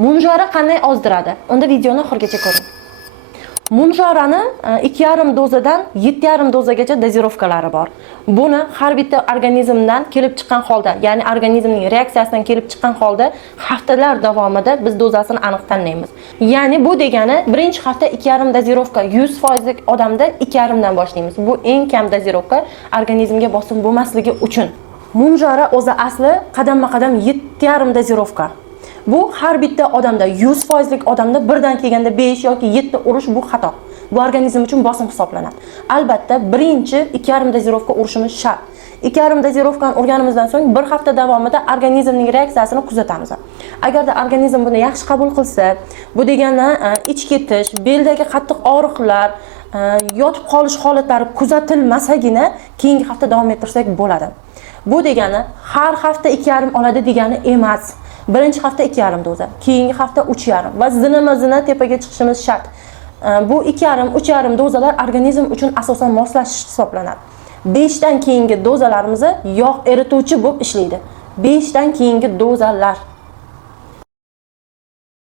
Munjora qanday ozdiradi? Unda videoni oxirigacha ko'ring. Munjorani 2,5 dozadan 7,5 dozagacha dozirovkalari bor. Buni har bitta organizmdan kelib chiqqan holda, ya'ni organizmning reaksiyasidan kelib chiqqan holda haftalar davomida biz dozasini aniq tanlaymiz. Ya'ni bu degani birinchi hafta 2,5 dozirovka 100% odamda 2,5 dan boshlaymiz. Bu eng kam dozirovka organizmga bosim bo'lmasligi uchun. Munjora o'zi asli qadamma-qadam 7,5 dozirovka. Bu har bitta odamda 100% odamda birdan kelganda 5 yoki 7 urish bu xato. Bu organizm uchun bosim hisoblanadi. Albatta, birinchi 2,5 dozirovka urishimiz shart. 2,5 dozirovkani urganimizdan so'ng bir hafta davomida organizmning reaksiyasini kuzatamiz. Agarda organizm buni yaxshi qabul qilsa, bu degani ich ketish, beldagi qattiq og'riqlar, yotib qolish holatlari kuzatilmasagina keyingi hafta davom ettirsak bo'ladi. Bu degani har hafta 2,5 oladi degani emas. Birinchi hafta 2,5 doza, keyingi hafta 3,5 va zina tepaga chiqishimiz shart. Bu 2,5, 3,5 dozalar organizm uchun asosan moslashish hisoblanadi. 5 dan keyingi dozalarimiz yog' erituvchi bo'lib ishlaydi. 5 dan keyingi dozalar